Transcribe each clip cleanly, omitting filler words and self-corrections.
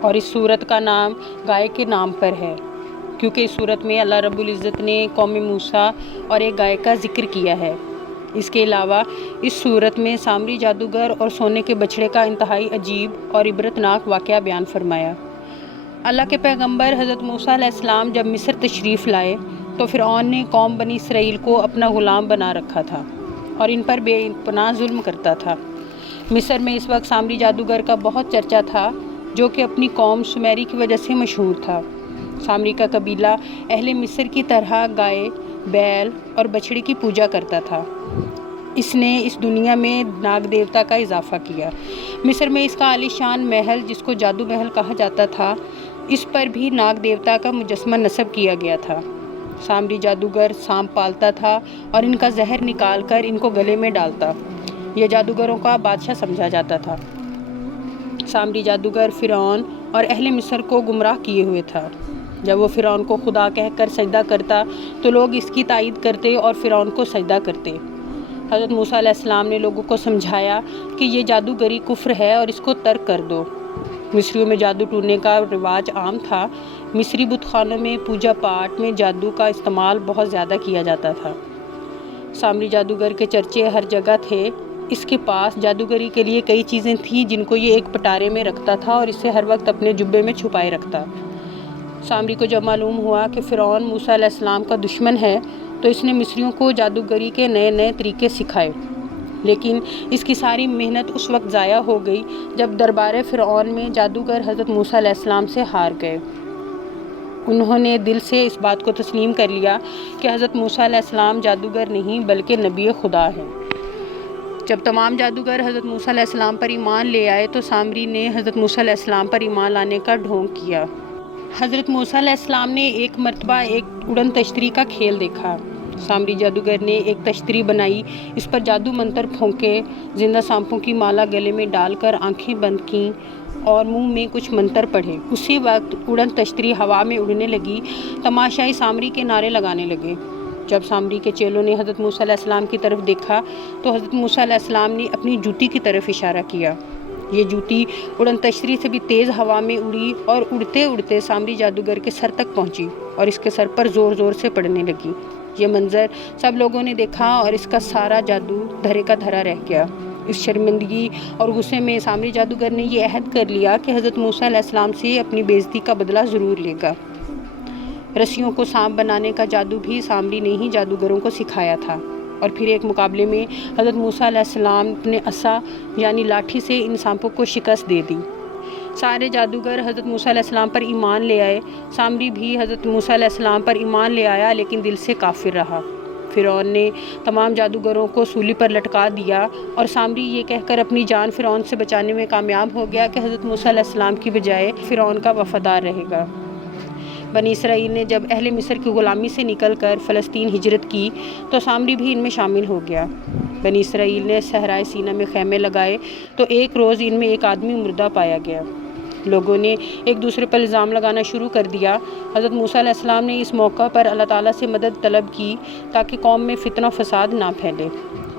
اور اس صورت کا نام گائے کے نام پر ہے، کیونکہ اس صورت میں اللہ رب العزت نے قوم موسیٰ اور ایک گائے کا ذکر کیا ہے۔ اس کے علاوہ اس صورت میں سامری جادوگر اور سونے کے بچھڑے کا انتہائی عجیب اور عبرتناک واقعہ بیان فرمایا۔ اللہ کے پیغمبر حضرت موسیٰ علیہ السلام جب مصر تشریف لائے تو فرعون نے قوم بنی اسرائیل کو اپنا غلام بنا رکھا تھا اور ان پر بے پناہ ظلم کرتا تھا۔ مصر میں اس وقت سامری جادوگر کا بہت چرچا تھا، جو کہ اپنی قوم سمیری کی وجہ سے مشہور تھا۔ سامری کا قبیلہ اہل مصر کی طرح گائے، بیل اور بچھڑے کی پوجا کرتا تھا۔ اس نے اس دنیا میں ناگ دیوتا کا اضافہ کیا۔ مصر میں اس کا عالی شان محل، جس کو جادو محل کہا جاتا تھا، اس پر بھی ناگ دیوتا کا مجسمہ نصب کیا گیا تھا۔ سامری جادوگر سانپ پالتا تھا اور ان کا زہر نکال کر ان کو گلے میں ڈالتا۔ یہ جادوگروں کا بادشاہ سمجھا جاتا تھا۔ سامری جادوگر فرعون اور اہل مصر کو گمراہ کیے ہوئے تھا۔ جب وہ فرعون کو خدا کہہ کر سجدہ کرتا تو لوگ اس کی تائید کرتے اور فرعون کو سجدہ کرتے۔ حضرت موسیٰ علیہ السلام نے لوگوں کو سمجھایا کہ یہ جادوگری کفر ہے اور اس کو ترک کر دو۔ مصریوں میں جادو ٹونے کا رواج عام تھا۔ مصری بت خانوں میں پوجا پاٹ میں جادو کا استعمال بہت زیادہ کیا جاتا تھا۔ سامری جادوگر کے چرچے ہر جگہ تھے۔ اس کے پاس جادوگری کے لیے کئی چیزیں تھیں جن کو یہ ایک پٹارے میں رکھتا تھا اور اسے ہر وقت اپنے جبے میں چھپائے رکھتا۔ سامری کو جب معلوم ہوا کہ فرعون موسیٰ علیہ السلام کا دشمن ہے تو اس نے مصریوں کو جادوگری کے نئے نئے طریقے سکھائے، لیکن اس کی ساری محنت اس وقت ضائع ہو گئی جب دربار فرعون میں جادوگر حضرت موسیٰ علیہ السلام سے ہار گئے۔ انہوں نے دل سے اس بات کو تسلیم کر لیا کہ حضرت موسیٰ علیہ السلام جادوگر نہیں بلکہ نبی خدا ہیں۔ جب تمام جادوگر حضرت موسیٰ علیہ السلام پر ایمان لے آئے تو سامری نے حضرت موسیٰ علیہ السلام پر ایمان لانے کا ڈھونگ کیا۔ حضرت موسیٰ علیہ السلام نے ایک مرتبہ ایک اڑن تشتری کا کھیل دیکھا۔ سامری جادوگر نے ایک تشتری بنائی، اس پر جادو منتر پھونکے، زندہ سانپوں کی مالا گلے میں ڈال کر آنکھیں بند کیں اور منہ میں کچھ منتر پڑھے۔ اسی وقت اڑن تشتری ہوا میں اڑنے لگی۔ تماشائی سامری کے نعرے لگانے لگے۔ جب سامری کے چیلوں نے حضرت موسیٰ علیہ السلام کی طرف دیکھا تو حضرت موسیٰ علیہ السلام نے اپنی جوتی کی طرف اشارہ کیا۔ یہ جوتی اڑن تشتری سے بھی تیز ہوا میں اڑی اور اڑتے اڑتے سامری جادوگر کے سر تک پہنچی اور اس کے سر پر زور زور سے پڑنے لگی۔ یہ منظر سب لوگوں نے دیکھا اور اس کا سارا جادو دھرے کا دھرا رہ گیا۔ اس شرمندگی اور غصے میں سامری جادوگر نے یہ عہد کر لیا کہ حضرت موسیٰ علیہ السلام سے اپنی بے عزتی کا بدلہ ضرور لے گا۔ رسیوں کو سانپ بنانے کا جادو بھی سامری نے ہی جادوگروں کو سکھایا تھا، اور پھر ایک مقابلے میں حضرت موسیٰ علیہ السلام اپنے عصا یعنی لاٹھی سے ان سانپوں کو شکست دے دی۔ سارے جادوگر حضرت موسیٰ علیہ السلام پر ایمان لے آئے۔ سامری بھی حضرت موسیٰ علیہ السلام پر ایمان لے آیا، لیکن دل سے کافر رہا۔ فرعون نے تمام جادوگروں کو سولی پر لٹکا دیا اور سامری یہ کہہ کر اپنی جان فرعون سے بچانے میں کامیاب ہو گیا کہ حضرت موسیٰ علیہ السلام کی بجائے فرعون کا وفادار رہے گا۔ بنی اسرائیل نے جب اہل مصر کی غلامی سے نکل کر فلسطین ہجرت کی تو سامری بھی ان میں شامل ہو گیا۔ بنی اسرائیل نے صحرائے سینا میں خیمے لگائے تو ایک روز ان میں ایک آدمی مردہ پایا گیا۔ لوگوں نے ایک دوسرے پر الزام لگانا شروع کر دیا۔ حضرت موسیٰ علیہ السلام نے اس موقع پر اللہ تعالیٰ سے مدد طلب کی تاکہ قوم میں فتنہ و فساد نہ پھیلے۔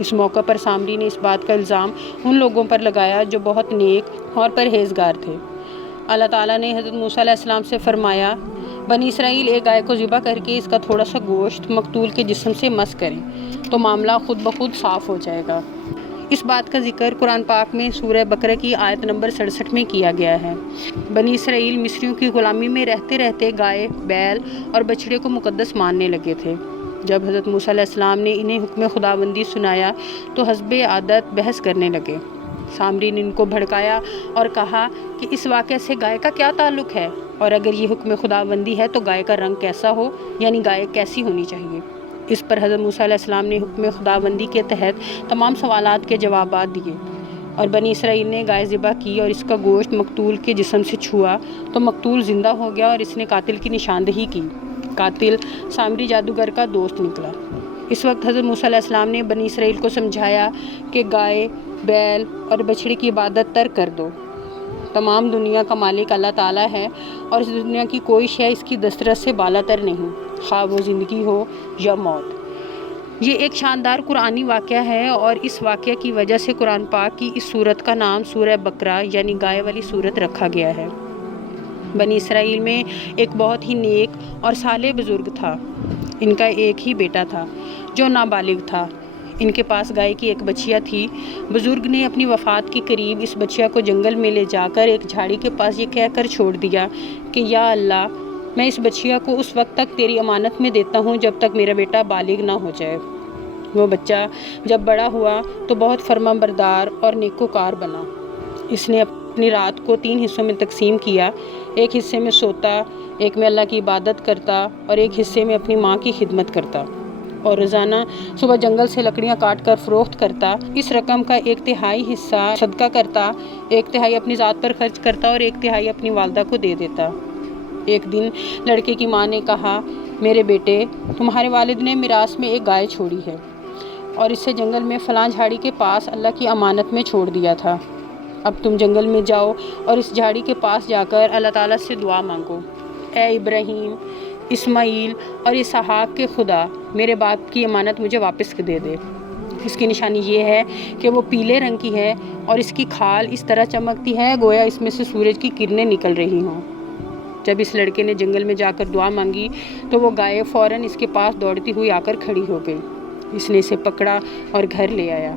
اس موقع پر سامری نے اس بات کا الزام ان لوگوں پر لگایا جو بہت نیک اور پرہیزگار تھے۔ اللہ تعالیٰ نے حضرت موسیٰ علیہ السلام سے فرمایا، بنی اسرائیل ایک گائے کو ذبح کر کے اس کا تھوڑا سا گوشت مقتول کے جسم سے مس کریں تو معاملہ خود بخود صاف ہو جائے گا۔ اس بات کا ذکر قرآن پاک میں سورہ بقرہ کی آیت نمبر 67 میں کیا گیا ہے۔ بنی اسرائیل مصریوں کی غلامی میں رہتے رہتے گائے، بیل اور بچھڑے کو مقدس ماننے لگے تھے۔ جب حضرت موسیٰ علیہ السلام نے انہیں حکم خداوندی سنایا تو حسب عادت بحث کرنے لگے۔ سامری نے ان کو بھڑکایا اور کہا کہ اس واقعے سے گائے کا کیا تعلق ہے، اور اگر یہ حکم خداوندی ہے تو گائے کا رنگ کیسا ہو، یعنی گائے کیسی ہونی چاہیے۔ اس پر حضرت موسیٰ علیہ السلام نے حکم خداوندی کے تحت تمام سوالات کے جوابات دیے، اور بنی اسرائیل نے گائے ذبح کی اور اس کا گوشت مقتول کے جسم سے چھوا تو مقتول زندہ ہو گیا اور اس نے قاتل کی نشاندہی کی۔ قاتل سامری جادوگر کا دوست نکلا۔ اس وقت حضرت موسیٰ علیہ السلام نے بنی اسرائیل کو سمجھایا کہ گائے، بیل اور بچھڑے کی عبادت ترک کر دو۔ تمام دنیا کا مالک اللہ تعالیٰ ہے اور اس دنیا کی کوئی شے اس کی دسترس سے بالا تر نہیں، خواہ وہ زندگی ہو یا موت۔ یہ ایک شاندار قرآنی واقعہ ہے اور اس واقعہ کی وجہ سے قرآن پاک کی اس سورت کا نام سورہ بقرہ یعنی گائے والی سورت رکھا گیا ہے۔ بنی اسرائیل میں ایک بہت ہی نیک اور صالح بزرگ تھا۔ ان کا ایک ہی بیٹا تھا جو نابالغ تھا۔ ان کے پاس گائے کی ایک بچیا تھی۔ بزرگ نے اپنی وفات کے قریب اس بچیا کو جنگل میں لے جا کر ایک جھاڑی کے پاس یہ کہہ کر چھوڑ دیا کہ یا اللہ، میں اس بچیا کو اس وقت تک تیری امانت میں دیتا ہوں جب تک میرا بیٹا بالغ نہ ہو جائے۔ وہ بچہ جب بڑا ہوا تو بہت فرما بردار اور نیکوکار بنا۔ اس نے اپنی رات کو 3 حصوں میں تقسیم کیا، ایک حصے میں سوتا، ایک میں اللہ کی عبادت کرتا اور ایک حصے میں اپنی ماں کی خدمت کرتا، اور روزانہ صبح جنگل سے لکڑیاں کاٹ کر فروخت کرتا۔ اس رقم کا 1/3 حصہ صدقہ کرتا، 1/3 اپنی ذات پر خرچ کرتا اور 1/3 اپنی والدہ کو دے دیتا۔ ایک دن لڑکے کی ماں نے کہا، میرے بیٹے، تمہارے والد نے میراث میں ایک گائے چھوڑی ہے اور اسے جنگل میں فلاں جھاڑی کے پاس اللہ کی امانت میں چھوڑ دیا تھا۔ اب تم جنگل میں جاؤ اور اس جھاڑی کے پاس جا کر اللہ تعالیٰ سے دعا مانگو، اے ابراہیم، اسماعیل اور اسحاق کے خدا، میرے باپ کی امانت مجھے واپس دے دے۔ اس کی نشانی یہ ہے کہ وہ پیلے رنگ کی ہے اور اس کی کھال اس طرح چمکتی ہے گویا اس میں سے سورج کی کرنیں نکل رہی ہوں۔ جب اس لڑکے نے جنگل میں جا کر دعا مانگی تو وہ گائے فوراً اس کے پاس دوڑتی ہوئی آ کر کھڑی ہو گئی۔ اس نے اسے پکڑا اور گھر لے آیا۔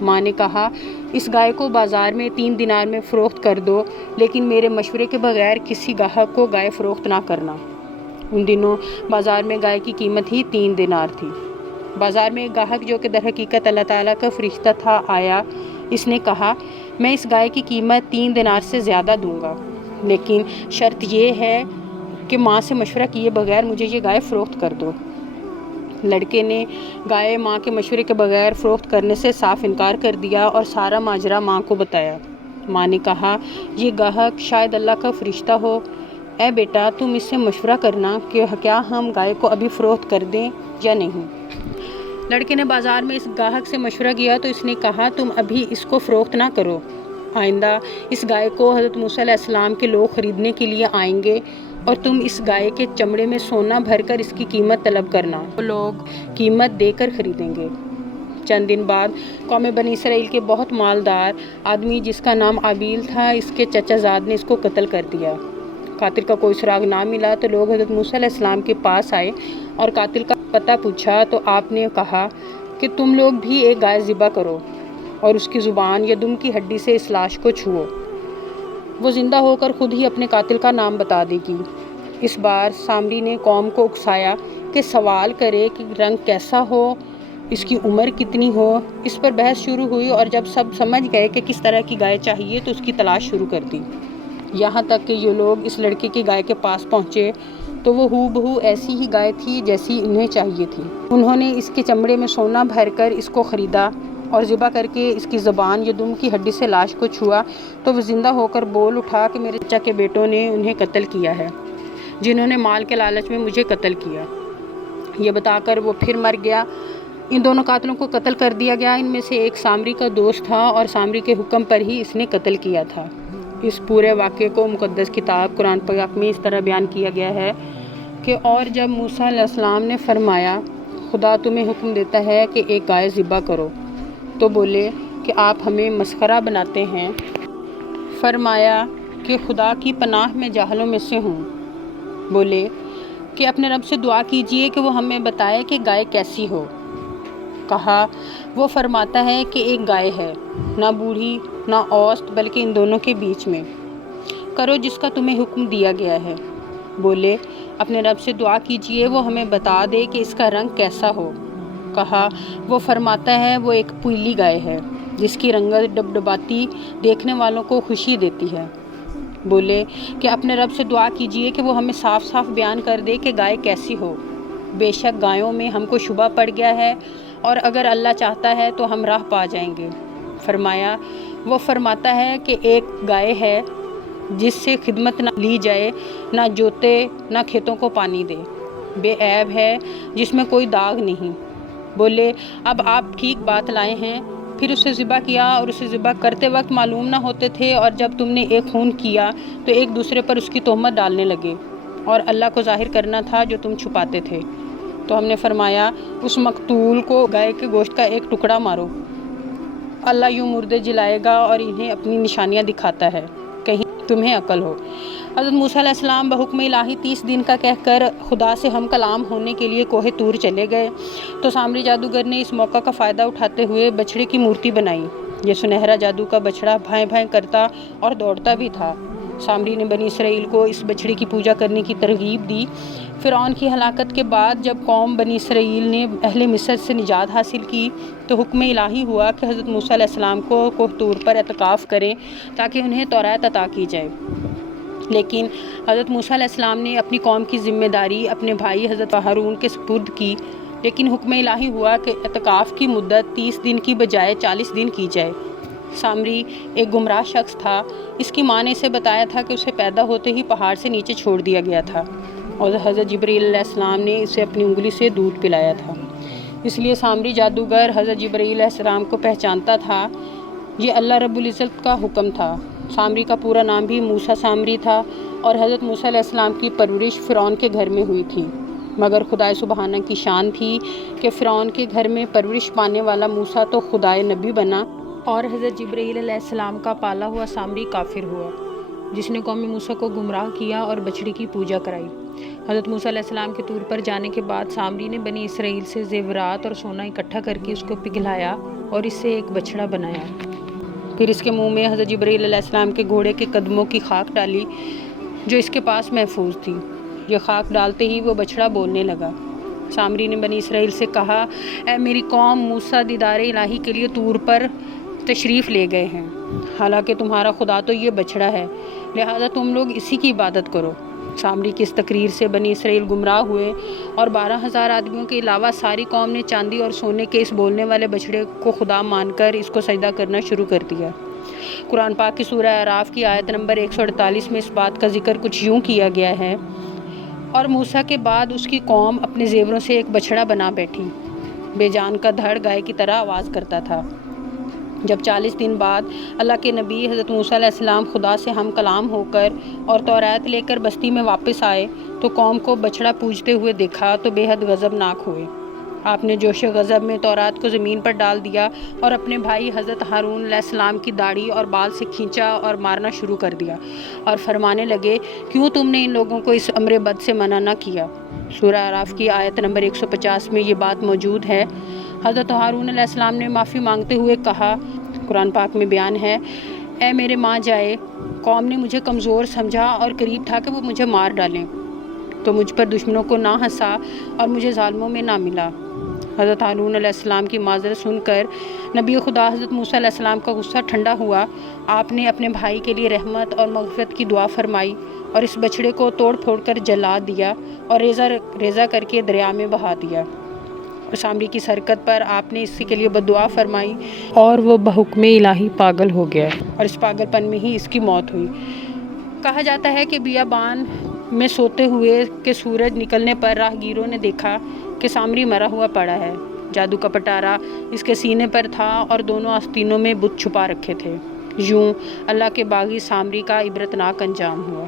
ماں نے کہا، اس گائے کو بازار میں 3 دینار میں فروخت کر دو، لیکن میرے مشورے کے بغیر کسی گاہک کو گائے فروخت نہ کرنا۔ ان دنوں بازار میں گائے کی قیمت ہی 3 دینار تھی۔ بازار میں ایک گاہک جو کہ در حقیقت اللہ تعالیٰ کا فرشتہ تھا آیا۔ اس نے کہا، میں اس گائے کی قیمت 3 دینار سے زیادہ دوں گا، لیکن شرط یہ ہے کہ ماں سے مشورہ کیے بغیر مجھے یہ گائے فروخت کر دو۔ لڑکے نے گائے ماں کے مشورے کے بغیر فروخت کرنے سے صاف انکار کر دیا اور سارا ماجرا ماں کو بتایا۔ ماں نے کہا، یہ گاہک شاید اللہ کا فرشتہ ہو۔ اے بیٹا، تم اس سے مشورہ کرنا کہ کیا ہم گائے کو ابھی فروخت کر دیں یا نہیں۔ لڑکے نے بازار میں اس گاہک سے مشورہ کیا تو اس نے کہا، تم ابھی اس کو فروخت نہ کرو۔ آئندہ اس گائے کو حضرت موسیٰ علیہ السلام کے لوگ خریدنے کے لیے آئیں گے اور تم اس گائے کے چمڑے میں سونا بھر کر اس کی قیمت طلب کرنا، وہ لوگ قیمت دے کر خریدیں گے۔ چند دن بعد قوم بنی اسرائیل کے بہت مالدار آدمی جس کا نام آبیل تھا، اس کے چچا زاد نے اس کو قتل کر دیا۔ قاتل کا کوئی سراغ نہ ملا تو لوگ حضرت موسیٰ علیہ السلام کے پاس آئے اور قاتل کا پتہ پوچھا تو آپ نے کہا کہ تم لوگ بھی ایک گائے ذبح کرو اور اس کی زبان یا دم کی ہڈی سے اس لاش کو چھوؤ، وہ زندہ ہو کر خود ہی اپنے قاتل کا نام بتا دے گی۔ اس بار سامری نے قوم کو اکسایا کہ سوال کرے کہ رنگ کیسا ہو، اس کی عمر کتنی ہو۔ اس پر بحث شروع ہوئی اور جب سب سمجھ گئے کہ کس طرح کی گائے چاہیے تو اس کی تلاش شروع کر دی۔ یہاں تک کہ یہ لوگ اس لڑکے کی گائے کے پاس پہنچے تو وہ ہو بہو ایسی ہی گائے تھی جیسی انہیں چاہیے تھی۔ انہوں نے اس کے چمڑے میں سونا بھر کر اس کو خریدا اور ذبح کر کے اس کی زبان یا دم کی ہڈی سے لاش کو چھوا تو وہ زندہ ہو کر بول اٹھا کہ میرے چچا کے بیٹوں نے انہیں قتل کیا ہے، جنہوں نے مال کے لالچ میں مجھے قتل کیا۔ یہ بتا کر وہ پھر مر گیا۔ ان دونوں قاتلوں کو قتل کر دیا گیا۔ ان میں سے ایک سامری کا دوست تھا اور سامری کے حکم پر ہی اس نے قتل کیا تھا۔ اس پورے واقعے کو مقدس کتاب قرآن پاک میں اس طرح بیان کیا گیا ہے کہ اور جب موسیٰ علیہ السلام نے فرمایا، خدا تمہیں حکم دیتا ہے کہ ایک گائے ذبح کرو، تو بولے کہ آپ ہمیں مسخرہ بناتے ہیں۔ فرمایا کہ خدا کی پناہ میں جاہلوں میں سے ہوں۔ بولے کہ اپنے رب سے دعا کیجئے کہ وہ ہمیں بتائے کہ گائے کیسی ہو۔ کہا، وہ فرماتا ہے کہ ایک گائے ہے، نہ بوڑھی نہ اوسط بلکہ ان دونوں کے بیچ میں، کرو جس کا تمہیں حکم دیا گیا ہے۔ بولے اپنے رب سے دعا کیجئے وہ ہمیں بتا دے کہ اس کا رنگ کیسا ہو۔ کہا، وہ فرماتا ہے وہ ایک پیلی گائے ہے جس کی رنگت ڈبڈباتی دیکھنے والوں کو خوشی دیتی ہے۔ بولے کہ اپنے رب سے دعا کیجئے کہ وہ ہمیں صاف صاف بیان کر دے کہ گائے کیسی ہو، بے شک گایوں میں ہم کو شبہ پڑ گیا ہے اور اگر اللہ چاہتا ہے تو ہم راہ پا جائیں گے۔ فرمایا، وہ فرماتا ہے کہ ایک گائے ہے جس سے خدمت نہ لی جائے، نہ جوتے نہ کھیتوں کو پانی دے، بے عیب ہے جس میں کوئی داغ نہیں۔ بولے اب آپ ٹھیک بات لائے ہیں۔ پھر اسے ذبح کیا اور اسے ذبح کرتے وقت معلوم نہ ہوتے تھے، اور جب تم نے ایک خون کیا تو ایک دوسرے پر اس کی تہمت ڈالنے لگے، اور اللہ کو ظاہر کرنا تھا جو تم چھپاتے تھے۔ تو ہم نے فرمایا، اس مقتول کو گائے کے گوشت کا ایک ٹکڑا مارو، اللہ یوں مردے جلائے گا اور انہیں اپنی نشانیاں دکھاتا ہے، کہیں تمہیں عقل ہو۔ حضرت موسیٰ علیہ السلام بحکم الہی 30 دن کا کہہ کر خدا سے ہم کلام ہونے کے لیے کوہ طور چلے گئے تو سامری جادوگر نے اس موقع کا فائدہ اٹھاتے ہوئے بچھڑے کی مورتی بنائی۔ یہ سنہرا جادو کا بچھڑا بھائیں بھائیں کرتا اور دوڑتا بھی تھا۔ سامری نے بنی اسرائیل کو اس بچھڑے کی پوجا کرنے کی ترغیب دی۔ فرعون کی ہلاکت کے بعد جب قوم بنی اسرائیل نے اہل مصر سے نجات حاصل کی تو حکم الہی ہوا کہ حضرت موسیٰ علیہ السلام کو کوہ طور پر اعتکاف کریں تاکہ انہیں تورات عطا کی جائے۔ لیکن حضرت موسیٰ علیہ السلام نے اپنی قوم کی ذمہ داری اپنے بھائی حضرت ہارون کے سپرد کی، لیکن حکم الہی ہوا کہ اعتکاف کی مدت 30 دن کی بجائے 40 دن کی جائے۔ سامری ایک گمراہ شخص تھا۔ اس کی ماں نے اسے بتایا تھا کہ اسے پیدا ہوتے ہی پہاڑ سے نیچے چھوڑ دیا گیا تھا اور حضرت جبرائیل علیہ السلام نے اسے اپنی انگلی سے دودھ پلایا تھا۔ اس لیے سامری جادوگر حضرت جبرائیل علیہ السلام کو پہچانتا تھا۔ یہ اللہ رب العزت کا حکم تھا۔ سامری کا پورا نام بھی موسیٰ سامری تھا اور حضرت موسیٰ علیہ السلام کی پرورش فرعون کے گھر میں ہوئی تھی، مگر خدائے سبحانہ کی شان تھی کہ فرعون کے گھر میں پرورش پانے والا موسیٰ تو خدائے نبی بنا اور حضرت جبرائیل علیہ السلام کا پالا ہوا سامری کافر ہوا، جس نے قوم موسیٰ کو گمراہ کیا اور بچڑے کی پوجا کرائی۔ حضرت موسیٰ علیہ السلام کے طور پر جانے کے بعد سامری نے بنی اسرائیل سے زیورات اور سونا اکٹھا کر کے اس کو پگھلایا اور اس سے ایک بچڑا بنایا۔ پھر اس کے منہ میں حضرت جبرائیل علیہ السلام کے گھوڑے کے قدموں کی خاک ڈالی جو اس کے پاس محفوظ تھی۔ یہ خاک ڈالتے ہی وہ بچڑا بولنے لگا۔ سامری نے بنی اسرائیل سے کہا، اے میری قوم، موسیٰ دیدار الہی کے لیے طور پر تشریف لے گئے ہیں، حالانکہ تمہارا خدا تو یہ بچڑا ہے، لہذا تم لوگ اسی کی عبادت کرو۔ سامری کی اس تقریر سے بنی اسرائیل گمراہ ہوئے اور 12,000 آدمیوں کے علاوہ ساری قوم نے چاندی اور سونے کے اس بولنے والے بچڑے کو خدا مان کر اس کو سجدہ کرنا شروع کر دیا۔ قرآن پاک کی سورہ اعراف کی آیت نمبر 148 میں اس بات کا ذکر کچھ یوں کیا گیا ہے، اور موسیٰ کے بعد اس کی قوم اپنے زیوروں سے ایک بچڑا بنا بیٹھی، بے جان کا دھڑ گائے کی طرح آواز کرتا تھا۔ جب 40 دن بعد اللہ کے نبی حضرت موسیٰ علیہ السلام خدا سے ہم کلام ہو کر اور تورات لے کر بستی میں واپس آئے تو قوم کو بچڑا پوجتے ہوئے دیکھا تو بے حد غضبناک ہوئے۔ آپ نے جوش غضب میں تورات کو زمین پر ڈال دیا اور اپنے بھائی حضرت ہارون علیہ السلام کی داڑھی اور بال سے کھینچا اور مارنا شروع کر دیا اور فرمانے لگے، کیوں تم نے ان لوگوں کو اس امر بد سے منع نہ کیا؟ سورہ اعراف کی آیت نمبر 150 میں یہ بات موجود ہے۔ حضرت ہارون علیہ السلام نے معافی مانگتے ہوئے کہا، قرآن پاک میں بیان ہے، اے میرے ماں جائے، قوم نے مجھے کمزور سمجھا اور قریب تھا کہ وہ مجھے مار ڈالیں، تو مجھ پر دشمنوں کو نہ ہنسا اور مجھے ظالموں میں نہ ملا۔ حضرت ہارون علیہ السلام کی معذرت سن کر نبی خدا حضرت موسیٰ علیہ السلام کا غصہ ٹھنڈا ہوا۔ آپ نے اپنے بھائی کے لیے رحمت اور مغفرت کی دعا فرمائی اور اس بچڑے کو توڑ پھوڑ کر جلا دیا اور ریزہ کر کے دریا میں بہا دیا۔ سامری کی حرکت پر آپ نے اسی کے لیے بددعا فرمائی اور وہ بحکم الہی پاگل ہو گیا اور اس پاگل پن میں ہی اس کی موت ہوئی۔ کہا جاتا ہے کہ بیابان میں سوتے ہوئے کہ سورج نکلنے پر راہگیروں نے دیکھا کہ سامری مرا ہوا پڑا ہے۔ جادو کا پٹارا اس کے سینے پر تھا اور دونوں آستینوں میں بت چھپا رکھے تھے۔ یوں اللہ کے باغی سامری کا عبرتناک انجام ہوا۔